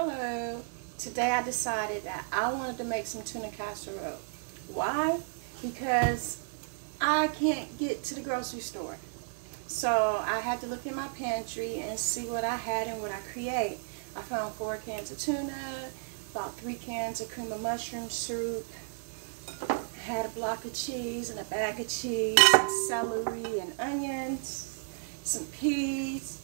Hello. Today I decided that I wanted to make some tuna casserole. Why? Because I can't get to the grocery store. So I had to look in my pantry and see what I had and what I create. I found 4 cans of tuna, about 3 cans of cream of mushroom soup. I had a block of cheese and a bag of cheese, some celery and onions, some peas.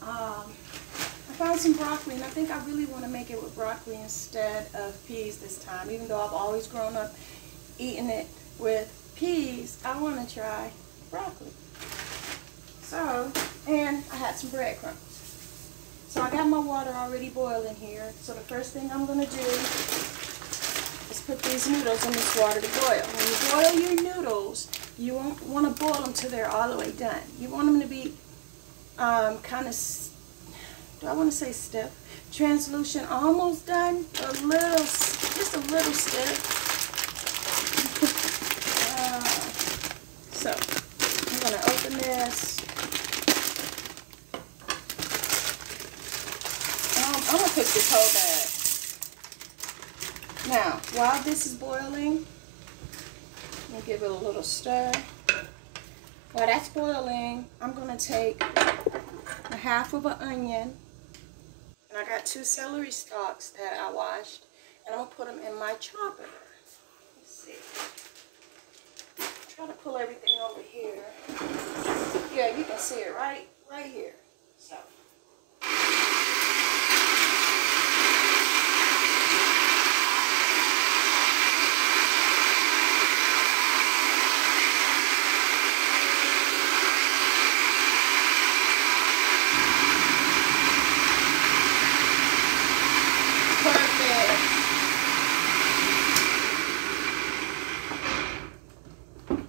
I found some broccoli, and I think I really want to make it with broccoli instead of peas this time. Even though I've always grown up eating it with peas, I want to try broccoli. So, and I had some breadcrumbs. So I got my water already boiling here. So the first thing I'm going to do is put these noodles in this water to boil. When you boil your noodles, you won't want to boil them till they're all the way done. You want them to be kind of, do I want to say stiff? Translucent, almost done, a little, just a little stiff. So, I'm going to open this. I'm going to cook this whole bag. Now, while this is boiling, I'm going to give it a little stir. While that's boiling, I'm going to take a half of an onion. And I got 2 celery stalks that I washed, and I'm going to put them in my chopper. Let's see. Try to pull everything over here. Yeah, you can see it right here. So.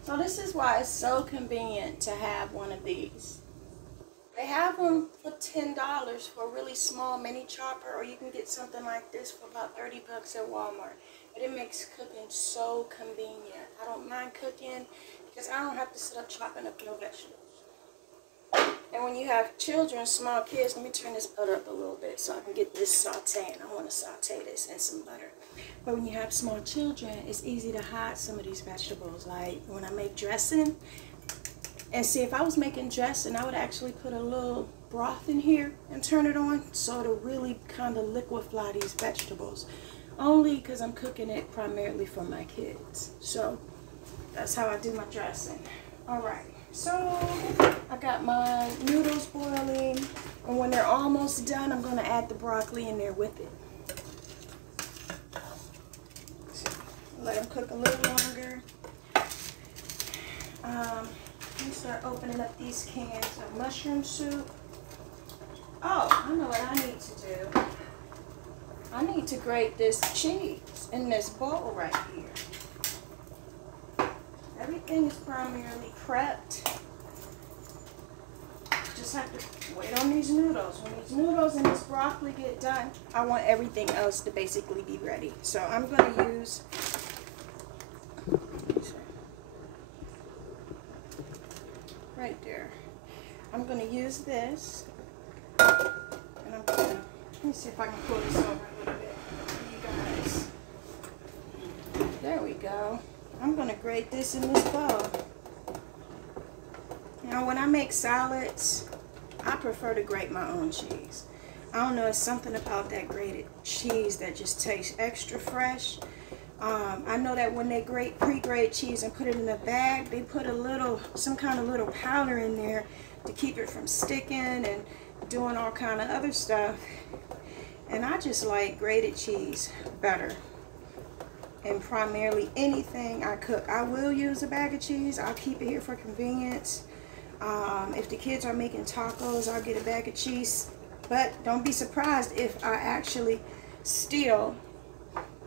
So this is why it's so convenient to have one of these. They have them for $10 for a really small mini chopper, or you can get something like this for about 30 bucks at Walmart. But it makes cooking so convenient. I don't mind cooking because I don't have to sit up chopping up no vegetables. And when you have children, small kids, let me turn this butter up a little bit so I can get this sauteing. I want to saute this in some butter. But when you have small children, it's easy to hide some of these vegetables. Like when I make dressing, and see, if I was making dressing, I would actually put a little broth in here and turn it on so to really kind of liquefy these vegetables. Only because I'm cooking it primarily for my kids. So that's how I do my dressing. All right. So I got my noodles boiling, and when they're almost done, I'm going to add the broccoli in there with it. Let them cook a little longer. Let me start opening up these cans of mushroom soup. Oh, I know what I need to do. I need to grate this cheese in this bowl right here. Everything is primarily prepped. Just have to wait on these noodles. When these noodles and this broccoli get done, I want everything else to basically be ready. So I'm going to use right there. I'm going to use this, and I'm going to, let me see if I can pull this over a little bit for you guys. There we go. I'm going to grate this in this bowl. Now, when I make salads, I prefer to grate my own cheese. I don't know, it's something about that grated cheese that just tastes extra fresh. I know that when they grate pre-grate cheese and put it in a bag, they put some kind of little powder in there to keep it from sticking and doing all kind of other stuff. And I just like grated cheese better. And primarily anything I cook, I will use a bag of cheese. I'll keep it here for convenience. If the kids are making tacos, I'll get a bag of cheese. But don't be surprised if I actually steal.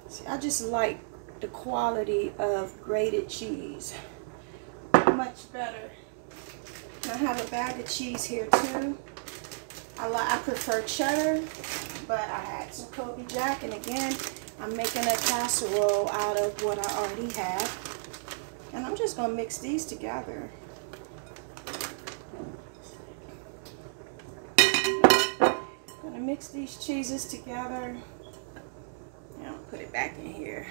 See, I just like the quality of grated cheese much better. And I have a bag of cheese here too. I prefer cheddar, but I had some Kobe Jack, and again, I'm making a casserole out of what I already have. And I'm just going to mix these together. I'm going to mix these cheeses together. Yeah, I'll put it back in here.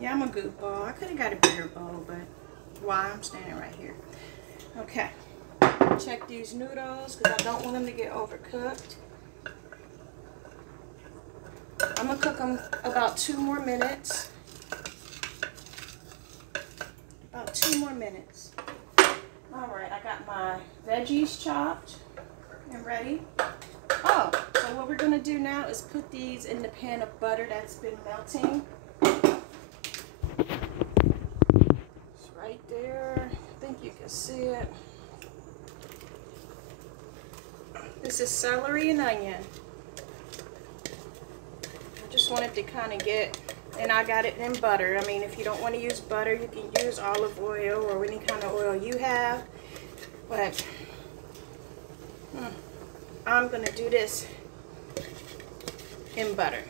Yeah, I'm a goofball. I could have got a bigger bowl, but why? I'm standing right here. Okay. Check these noodles because I don't want them to get overcooked. I'm going to cook them about 2 more minutes. About 2 more minutes. Alright, I got my veggies chopped and ready. Oh, so what we're going to do now is put these in the pan of butter that's been melting. It's right there. I think you can see it. This is celery and onion. I just wanted to kind of get, and I got it in butter. I mean, if you don't want to use butter, you can use olive oil or any kind of oil you have. But I'm going to do this in butter.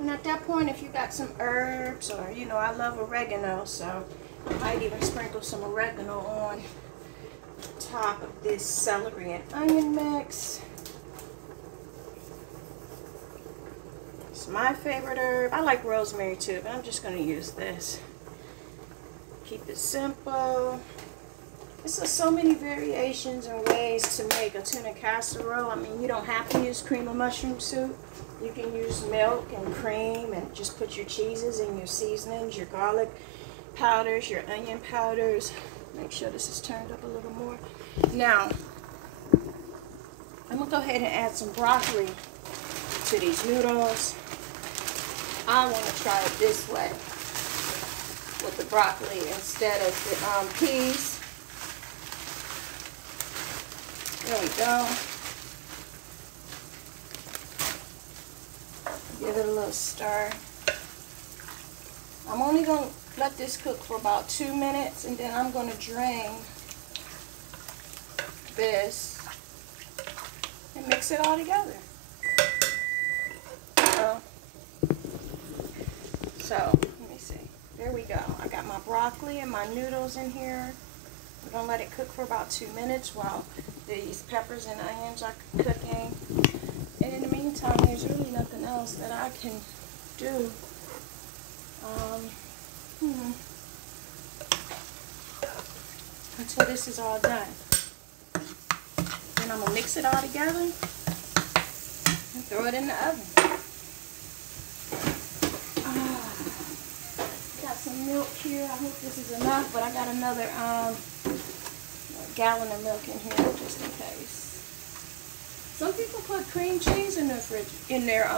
And at that point, if you got some herbs or, you know, I love oregano, so I might even sprinkle some oregano on top of this celery and onion mix. It's my favorite herb. I like rosemary too, but I'm just going to use this. Keep it simple. There's so many variations and ways to make a tuna casserole. I mean, you don't have to use cream of mushroom soup. You can use milk and cream and just put your cheeses and your seasonings, your garlic powders, your onion powders. Make sure this is turned up a little more. Now, I'm going to go ahead and add some broccoli to these noodles. I want to try it this way with the broccoli instead of the peas. There we go. Give it a little stir. I'm only going to let this cook for about 2 minutes, and then I'm going to drain this and mix it all together. So, let me see. There we go. I got my broccoli and my noodles in here. We're going to let it cook for about 2 minutes while these peppers and onions are cooking. And in the meantime, there's really nothing else that I can do. Until this is all done. Then I'm going to mix it all together and throw it in the oven. Got some milk here. I hope this is enough, but I got another gallon of milk in here just in case. Some people put cream cheese in their fridge, in their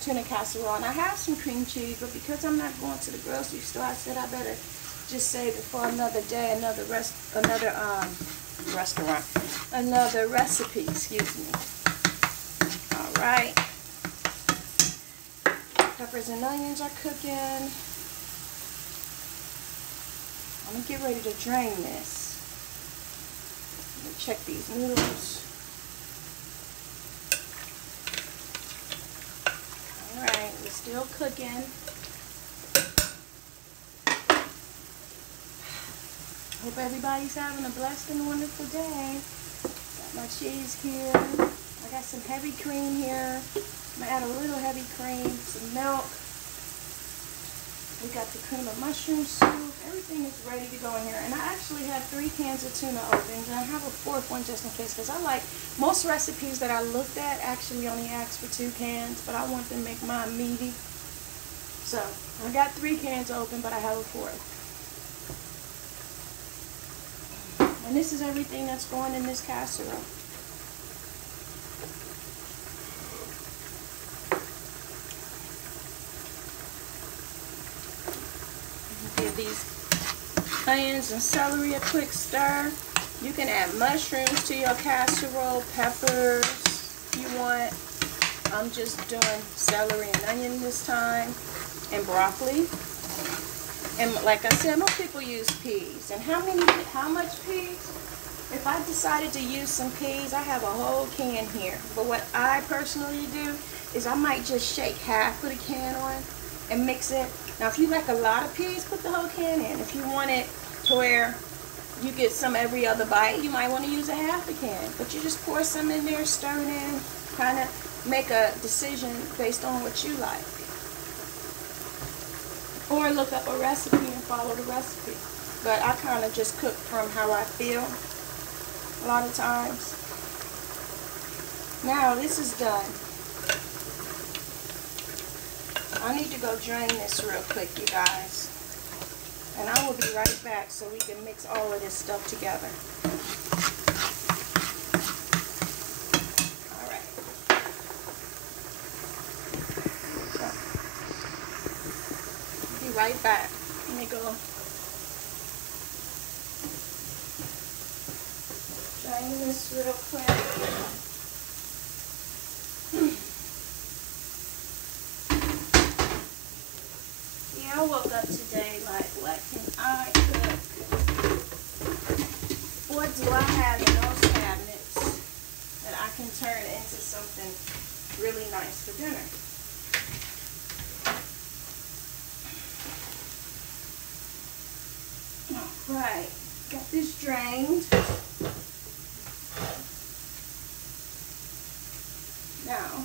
tuna casserole, and I have some cream cheese, but because I'm not going to the grocery store, I said I better just save it for another day, another recipe, excuse me. All right. Peppers and onions are cooking. I'm gonna get ready to drain this. Let me check these noodles. Alright, we're still cooking. Hope everybody's having a blessed and wonderful day. Got my cheese here. I got some heavy cream here. I'm gonna add a little heavy cream, some milk. We got the cream of mushroom soup. Everything is ready to go in here. And I actually have 3 cans of tuna open. And I have a 4th one just in case. Because I like, most recipes that I looked at actually only ask for 2 cans. But I want to make mine meaty. So, I got 3 cans open, but I have a 4th. And this is everything that's going in this casserole. Give these onions and celery a quick stir. You can add mushrooms to your casserole, peppers if you want. I'm just doing celery and onion this time, and broccoli. And like I said, most people use peas. And how much peas? If I decided to use some peas, I have a whole can here. But what I personally do is I might just shake half of the can on and mix it. Now, if you like a lot of peas, put the whole can in. If you want it to where you get some every other bite, you might want to use a half a can. But you just pour some in there, stir it in, kind of make a decision based on what you like. Or look up a recipe and follow the recipe. But I kind of just cook from how I feel a lot of times. Now this is done. I need to go drain this real quick, you guys. And I will be right back so we can mix all of this stuff together. Alright. Be right back. Let me go drain this real quick. I woke up today like, what can I cook? What do I have in those cabinets that I can turn into something really nice for dinner? Alright, got this drained. Now,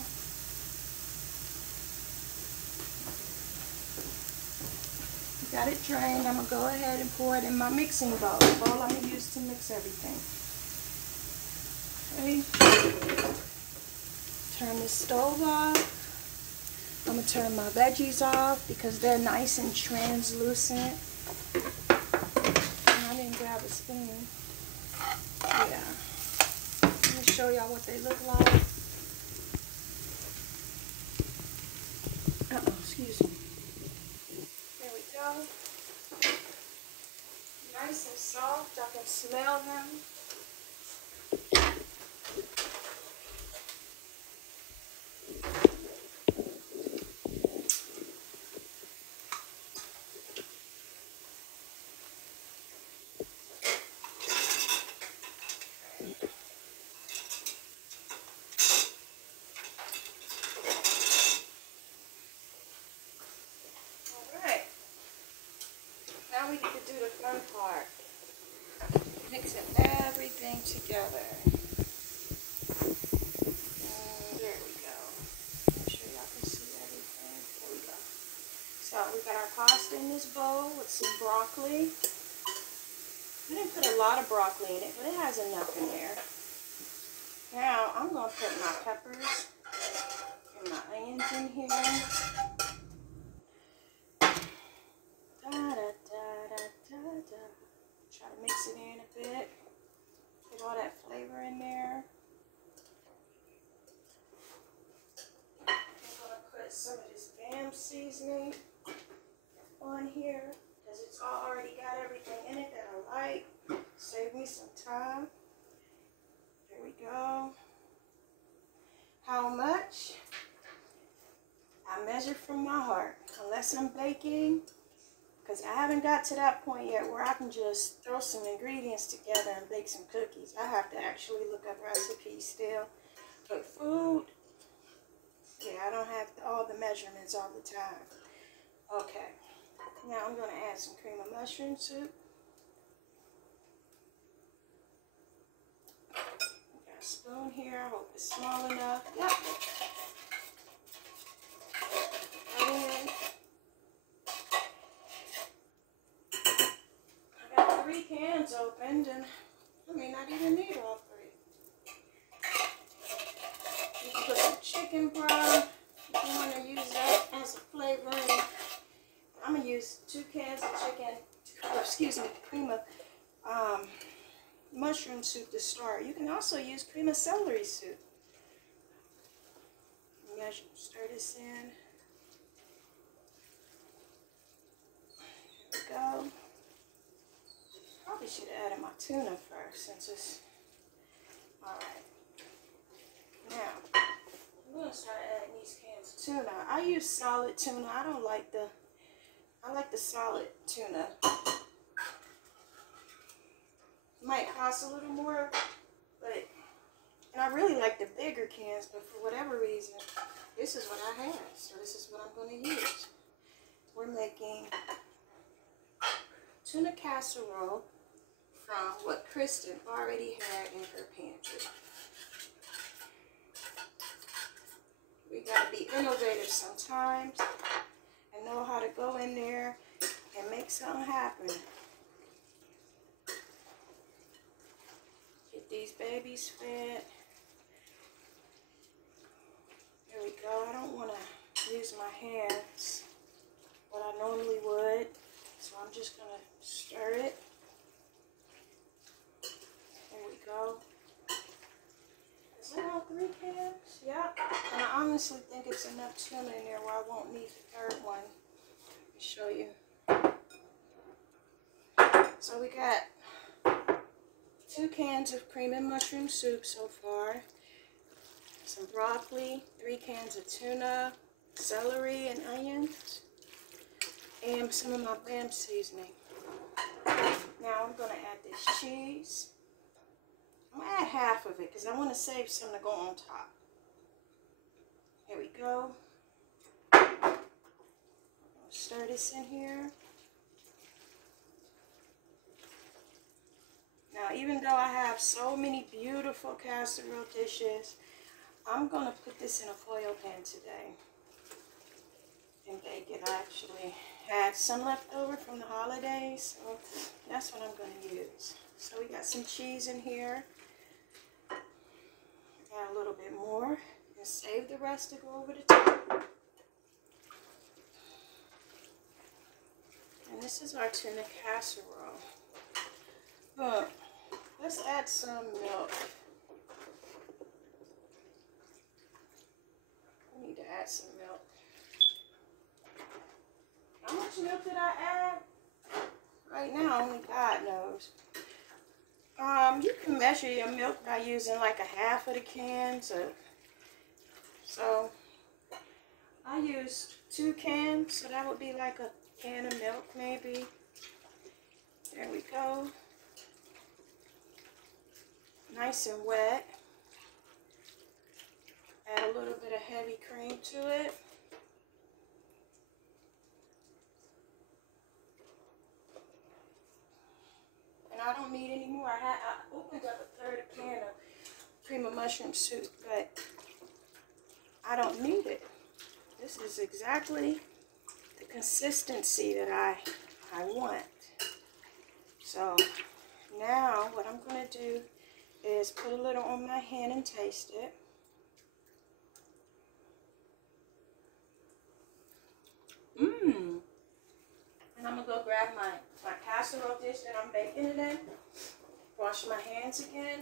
got it drained. I'm going to go ahead and pour it in my mixing bowl. The bowl I'm going to use to mix everything. Okay. Turn the stove off. I'm going to turn my veggies off because they're nice and translucent. And I didn't grab a spoon. Yeah. Let me show y'all what they look like. Uh-oh, excuse me. Nice and soft. I can smell them. Alright. Now we need to do the fun part. Mixing everything together. And there we go. Make sure y'all can see everything. There we go. So we got our pasta in this bowl with some broccoli. I didn't put a lot of broccoli in it, but it has enough in there. Now I'm going to put my peppers and my onions in here. Try to mix it in a bit. Get all that flavor in there. I'm going to put some of this Bam seasoning on here because it's already got everything in it that I like. Save me some time. There we go. How much? I measure from my heart. Unless I'm baking. Because I haven't got to that point yet where I can just throw some ingredients together and bake some cookies. I have to actually look up recipes still. But food, yeah, I don't have all the measurements all the time. Okay, now I'm going to add some cream of mushroom soup. I got a spoon here. I hope it's small enough. Yep. And I got 3 cans opened, and I may not even need all 3. You can put some chicken broth if you want to use that as a flavoring. I'm going to use 2 cans of chicken, or excuse me, cream of mushroom soup to start. You can also use cream of celery soup. Measure, stir this in. There we go. Probably should have added my tuna first since it's alright. Now, I'm going to start adding these cans of tuna. I use solid tuna. I don't like the, I like the solid tuna. Might cost a little more, but, and I really like the bigger cans, but for whatever reason, this is what I have. So this is what I'm going to use. We're making tuna casserole from what Kristen already had in her pantry. We gotta be innovative sometimes and know how to go in there and make something happen. Get these babies fed. There we go. I don't want to use my hands, what I normally would. So I'm just going to stir it. There we go. Is that all 3 cans? Yeah. And I honestly think it's enough tuna in there where I won't need the 3rd one. Let me show you. So we got 2 cans of cream and mushroom soup so far. Some broccoli, 3 cans of tuna, celery and onions, and some of my lamb seasoning. Now I'm going to add this cheese. I'm going to add half of it because I want to save some to go on top. Here we go. Stir this in here. Now, even though I have so many beautiful casserole dishes, I'm going to put this in a foil pan today and bake it. I actually had some left over from the holidays, so that's what I'm going to use. So we got some cheese in here. Add a little bit more and save the rest to go over the top. And this is our tuna casserole. But let's add some milk. I need to add some milk. How much milk did I add? Right now, only God knows. You can measure your milk by using like a half of the cans. So I used 2 cans, so that would be like a can of milk maybe. There we go. Nice and wet. Add a little bit of heavy cream to it. And I don't need any more. I opened up a 3rd can of cream of mushroom soup, but I don't need it. This is exactly the consistency that I want. So now what I'm going to do is put a little on my hand and taste it. And I'm going to go grab my casserole dish that I'm baking it in. Wash my hands again.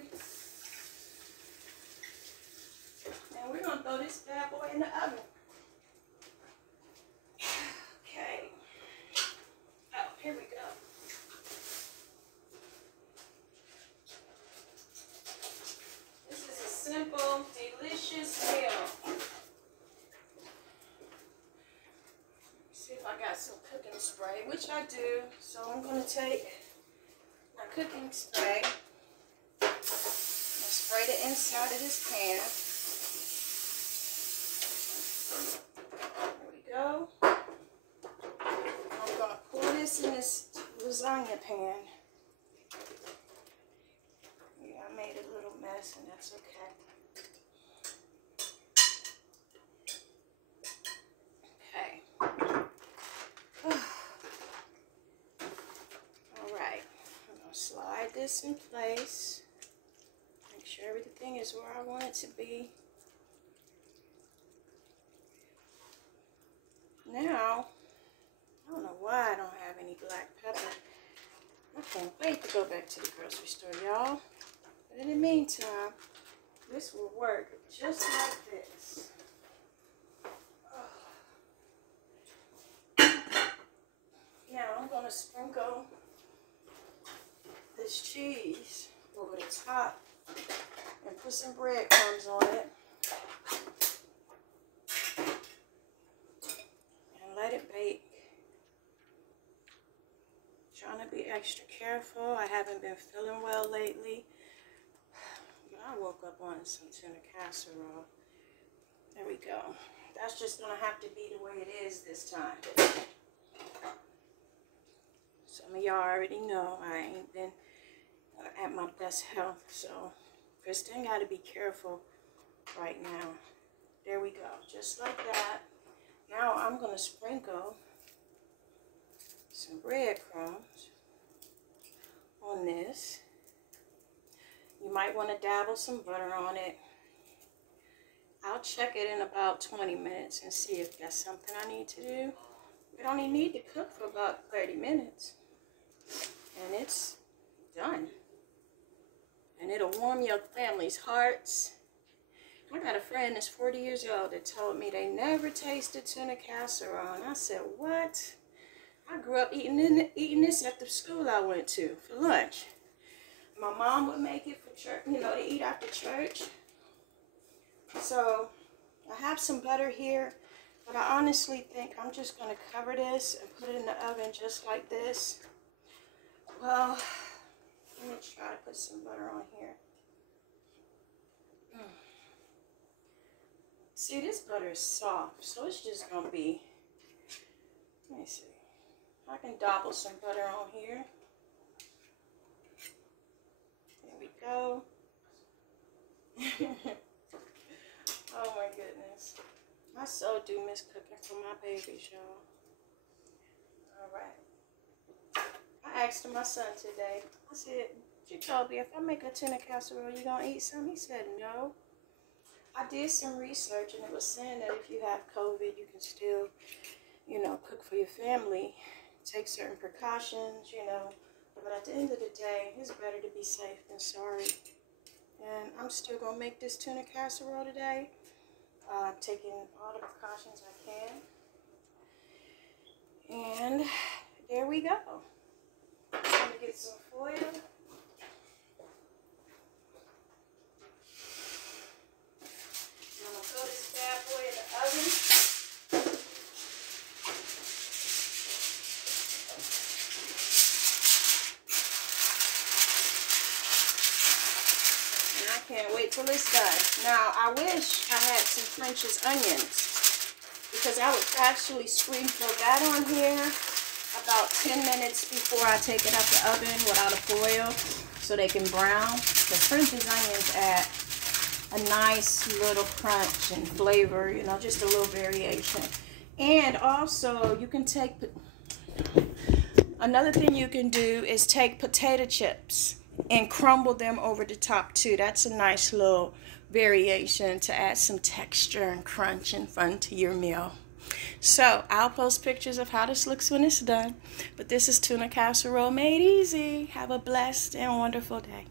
And we're going to throw this bad boy in the oven. Okay. Oh, here we go. This is a simple, delicious meal. See if I got some cooking spray, which I do. So I'm going to take my cooking spray and spray the inside of this pan. There we go. I'm going to pour this in this lasagna pan. Yeah, I made a little mess and that's okay. This in place. Make sure everything is where I want it to be. Now, I don't know why I don't have any black pepper. I can't wait to go back to the grocery store, y'all. But in the meantime, this will work just like this. Now I'm going to sprinkle this cheese over the top and put some breadcrumbs on it and let it bake. Trying to be extra careful. I haven't been feeling well lately, but I woke up on some tuna casserole. There we go. That's just gonna have to be the way it is this time. Some of y'all already know I ain't been at my best health. So Kristen got to be careful right now. There we go, just like that. Now I'm going to sprinkle some breadcrumbs on this. You might want to dabble some butter on it. I'll check it in about 20 minutes and see if that's something I need to do. It only need to cook for about 30 minutes. And it's done. And it'll warm your family's hearts. I got a friend that's 40 years old that told me they never tasted tuna casserole. And I said, what? I grew up eating this at the school I went to for lunch. My mom would make it for church, you know, to eat after church. So I have some butter here, but I honestly think I'm just going to cover this and put it in the oven just like this. Well, let me try to put some butter on here. See, this butter is soft, so it's just going to be, let me see. I can dabble some butter on here. There we go. Oh my goodness. I so do miss cooking for my babies, y'all. Alright. I asked my son today, I said, you told me if I make a tuna casserole, you gonna eat some? He said no. I did some research and it was saying that if you have COVID, you can still, you know, cook for your family, take certain precautions, you know. But at the end of the day, it's better to be safe than sorry. And I'm still gonna make this tuna casserole today. Taking all the precautions I can. And there we go. I'm gonna get some foil. I'm gonna throw this bad boy in the oven. And I can't wait till it's done. Now, I wish I had some French's onions, because I would actually sprinkle that on here about 10 minutes before I take it out the oven without a foil so they can brown. Because French's onions add a nice little crunch and flavor, you know, just a little variation. And also, you can take, another thing you can do is take potato chips and crumble them over the top too. That's a nice little variation to add some texture and crunch and fun to your meal. So I'll post pictures of how this looks when it's done. But this is tuna casserole made easy. Have a blessed and wonderful day.